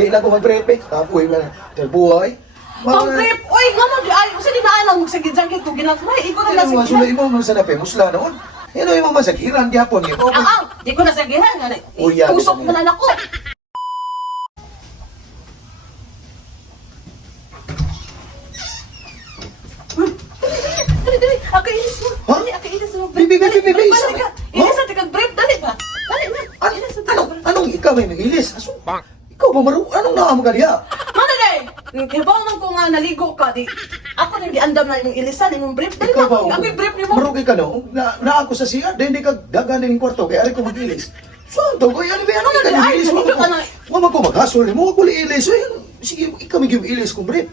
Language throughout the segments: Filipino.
di lang ko mag-brepe. Tapoy ba na. Terbuhay. Pang-trip! Uy, nga mag-ay! Usa di na alam, sagid-sagid ko ginagmay. Iko na Ano mo, nasagihan. sulay mo man sa nape, musla noon. Ano yung mga masagiran gyapon niyo? Di ko nasagihan. Uy, yabi Tusok ka na lang ako. Dali. Akainis mo. Ha? Dali, akainis mo. Bibi, Balik isa. ka. Inis na, tigag-brief. Dali ba? Dali na. Inis na, tigag-brief. Anong ikaw may nangilis? Aso? Ikaw ba maru? Anong naam ka diha? Mana day? Kibaw man ko nga naligo ka, di. Ako nang giandam na yung ilisan, yung brief. Dali Ikaw na, ba? ako yung brief ni mo. Marugi ka no? Na ako sa siya, dahil hindi ka gaganin ng kwarto, kaya ari ko mag-ilis. Santo ko, yan ba? Ano ka Ay, ilis? hindi ka na. Wala ko maghasol ni mo, ako ilis. Sige, ikaw may ilis kong brief.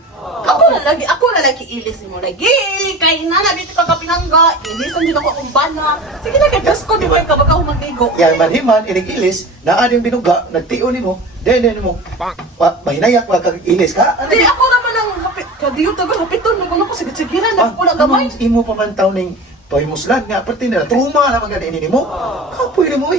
Ako na lagi ilis mo lagi. Kay nana dito ka kapinangga, ilisan din ako kung bana. Sige na, kay ko di ba yung kabag ako magligo. Yan manhiman, ilig-ilis, naan yung binuga, nagtiyo ni mo, dahil mo, mahinayak, kag-ilis ka. Ano Di ako naman ang hapit, kadiyo tagal, hapiton mo ko sige-sigiran, nagpula gamay. Imo pa man taon ng pahimuslan nga, pati na, truma naman ka ni mo. Kapoy ni mo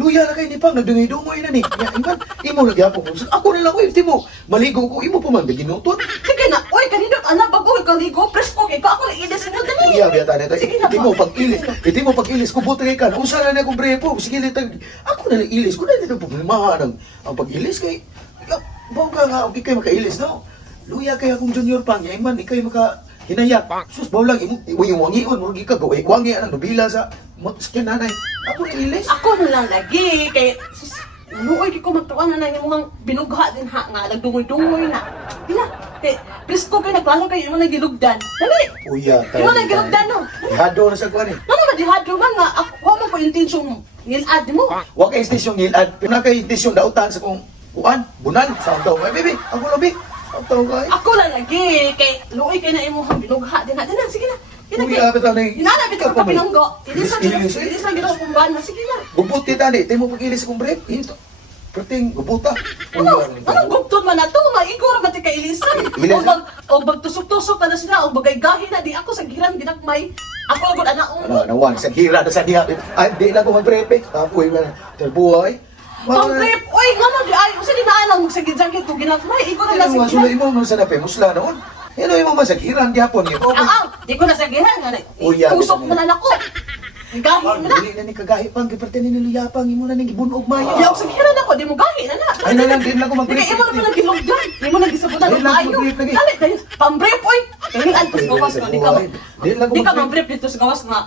luya na kayo ni Pang, nagdungoy-dungoy na ni. Nga, iman, imo nagyapon ko. Ako na lang ko, hindi mo, maligo ko, imo pa man, ginuton. Sige na, oy, kanina, anak, bago kaligo, presko kay ka, ako na ilis mo, dali. Luya, biyata na tayo. Sige na Hindi ba? mo pag-ilis, hindi mo pag-ilis, kubuti kay kan. Usa na akong brepo, sige litag. Ako na lang ilis, ko na din ang problemahan ang pag-ilis kay, bawa ka nga, okay kayo makailis, no? Luya kaya akong junior Pang, ya iman, ikaw maka hinayak. Sus, bawa lang, yung wangion, murag ikaw, wangi, anong nabila sa nanay. Ako na ilis. Ako na lang lagi, kay, nuoy ko magtuwa na yung mga binugha din ha, nga, nagdungoy-dungoy na. Hila, kay, presko kay nagpalo kayo, yung mga nagilugdan. Dali, Uya, yung mga nagilugdan, no? Ihado na sa kuwan eh. Ano madihadyo man nga, ako mo ko intensyon nilad mo. Huwag kay station ngilad. Pina kay station dautan sa kong kuan, bunal. Sa taw ay bibi, ako labi. Sa taw kay. Ako lang lagi, kay luoy kay na imo binugha din na. Dali, sige na. Kina Uy, kay. abot na ni. Inanabit ka kapinanggo. Ilisan Ilis, gid kung ban, sige na. Gubot kita ni, tayo mo pag-ilis kong break. Hinto. Perting, gubuta. Anong gugtod man na to? Maigor man ti kay ilisan. Ilis. O magtusok-tusok na sila o bagay-gahi na di ako sa giran ginagmay. Ako agad anaong. Nawan, sa gira na sa diha. Ay, di lang ko mag-break. Tapoy ba na. Terbuhay. Pang-trip, oy, nga mag-ay, usa di na alam sagid-sagid ko ginagmay. Igor na Ano mo, sa sulay mo man sa nape, musla noon. Ano yung mga masagiran gyapon niyo? di ko nasagihan nga. Uy, yabi Tusok ka mo na ako. Gahi mo na. Dili na ni kagahi pang, giperte ni niluyapang, imo na ni gibunog mayo. Di ako sagihan ako, di mo gahi na na. Ay, na lang, din lang ko Hindi, mag-break. imo naman nagilugdan. Di mo nagisabutan Dili ng lang, maayo. mag-brief lagi. Dali, dali. Pang-brief, oy. Dali, altos gawas ka. Dili lang ko Di ka mag-break. mag-brief dito sa gawas nga.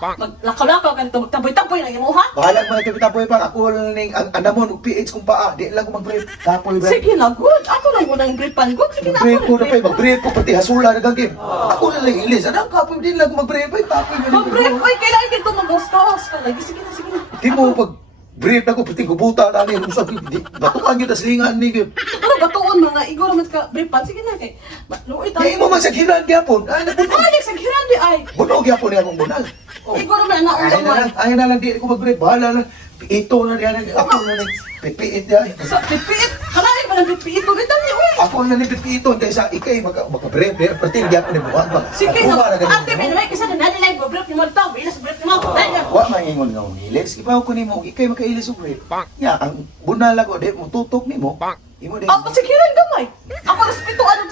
Lakaw-lakaw ka dito. Magtaboy-taboy na imo, ha? Bahalag mga kapitapoy pa, ako lang ning ang anamon ug PH kung paa, di lang ko mag-break. Tapoy ba? Sige na, good. Ako lang mo nang briefan, good. Sige na, Break ko na ako pa, mag-break ko pati hasula na gagim. Ako na lang ilis. Anong kapoy din lang ko mag-break pa, tapoy ba? Mag-brief, oy. Kailangan dito mag-gawas ka lagi. Sige na, sige na. Di mo pag break ako pati gubuta na ni usab di batukan kita slingan ni gyud. Ano ba tuon mga igor naman ka briefan? Sige na, kay. Luoy tayo. Di mo man sa giran gyapon. Ay nabunog. Ay, nagsagiran di ay. Bunog gyapon ni akong bunal. Oh. Igor naman na Ay na lang, ay na lang di ko mag-break. Bahala lang. Ito na diyan ako na lang. Pipiit diyan. Sa pipiit. Kalahin pa ng pipiit. Ulit dali, uy. Ako na ni pipiito kaysa ikay maka-break pati gyapon ni buhat ba. Sige Ako ba na. ganun, Ate, no? may naman kisa na nanilag ko. Brief ni mo ito. Bilas brief ni mo. Dali na. Wa maingon nga umilis. Ibaw ko nimo ikay makailis og break. Ya, ang bunal ako di mo tutok nimo. Imo di. Ako sagiran gamay. Ako respeto ano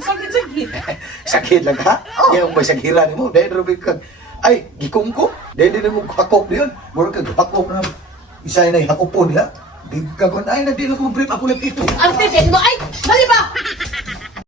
sagit-sagit. Sakit lang ha? Yung may sagiran mo, dahil rubik kag, ay, gikungko, dahil din mo hakop yun, mura kag hakop na, isa na hakopon nila, big ka kon, ay, nagdilo ko brief, ako lang ito. Ate, mo ay.